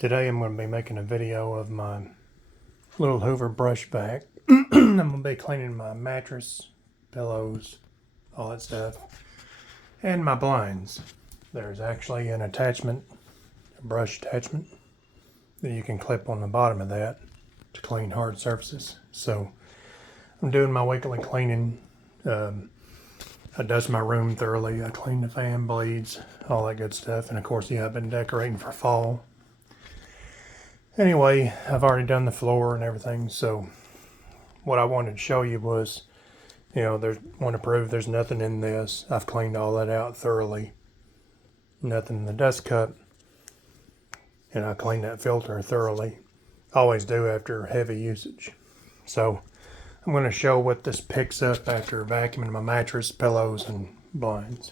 Today I'm going to be making a video of my little Hoover brush vac. I'm going to be cleaning my mattress, pillows, all that stuff, and my blinds. There's actually an attachment, a brush attachment, that you can clip on the bottom of that to clean hard surfaces. So I'm doing my weekly cleaning. I dust my room thoroughly. I clean the fan blades, all that good stuff. And of course, yeah, I've been decorating for fall. Anyway, I've already done the floor and everything, so what I wanted to show you was, want to prove there's nothing in this. I've cleaned all that out thoroughly. Nothing in the dust cup. And I cleaned that filter thoroughly. Always do after heavy usage. So I'm going to show what this picks up after vacuuming my mattress, pillows, and blinds.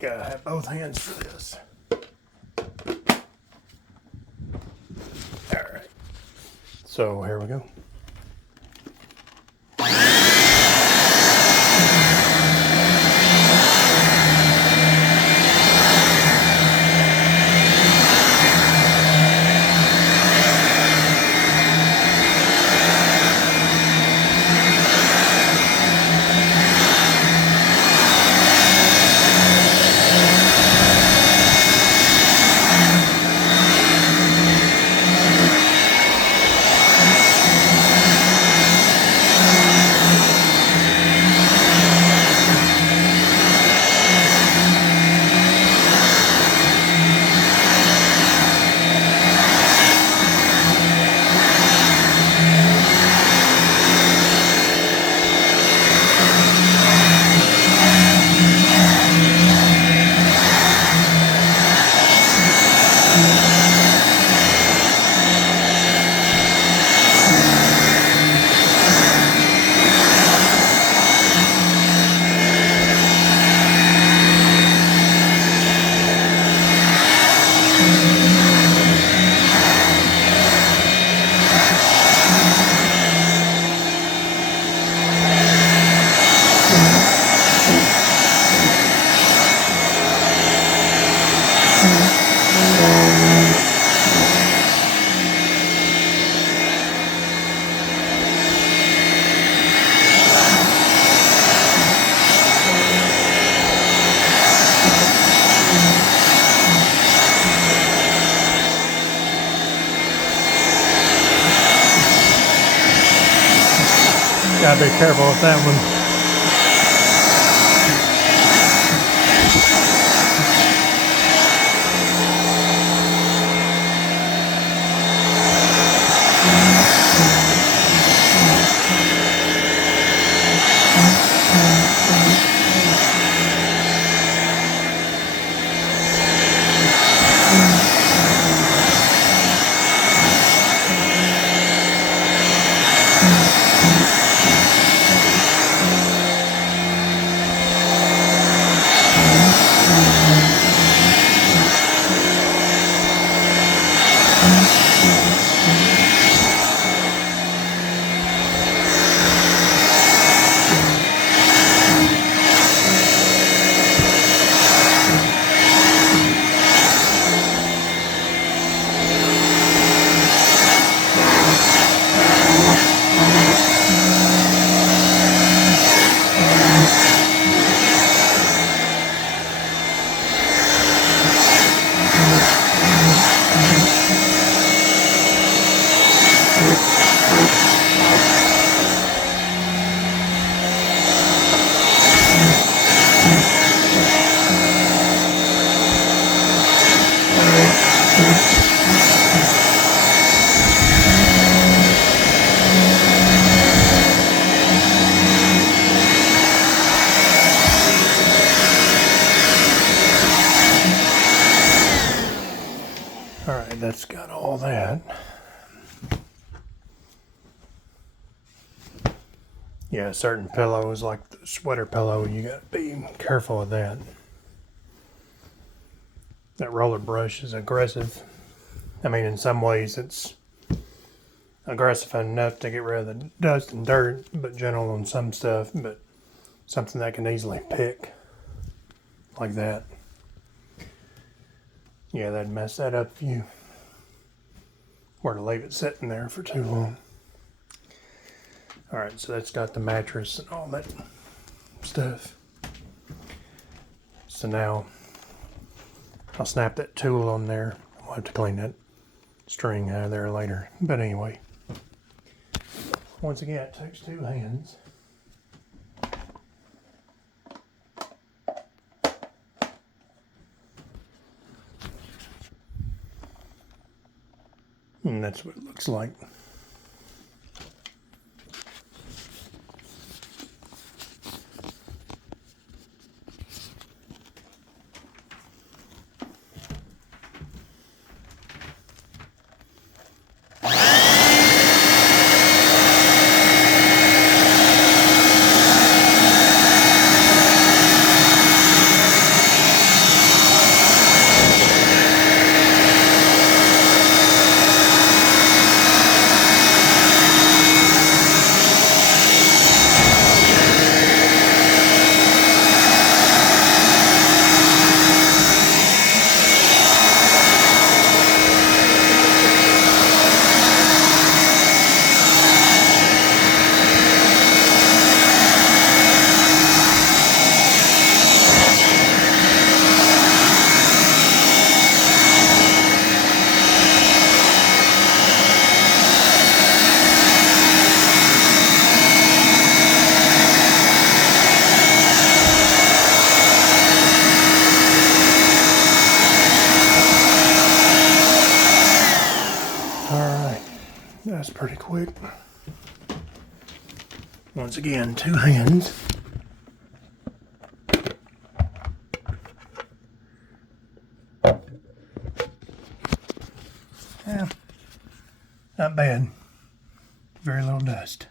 Gotta have both hands for this. Alright. So here we go. Gotta be careful with that one. Alright, that's got all that. Yeah, certain pillows like the sweater pillow, you gotta be careful with that. that roller brush is aggressive. I mean, in some ways it's aggressive enough to get rid of the dust and dirt, but gentle on some stuff, but something that can easily pick like that. Yeah, that'd mess that up if you were to leave it sitting there for too long. Alright, so that's got the mattress and all that stuff. So now I'll snap that tool on there. I'll have to clean that string out of there later. But anyway, once again, it takes two hands. And that's what it looks like. That's pretty quick. Once again, two hands. Yeah, not bad. Very little dust.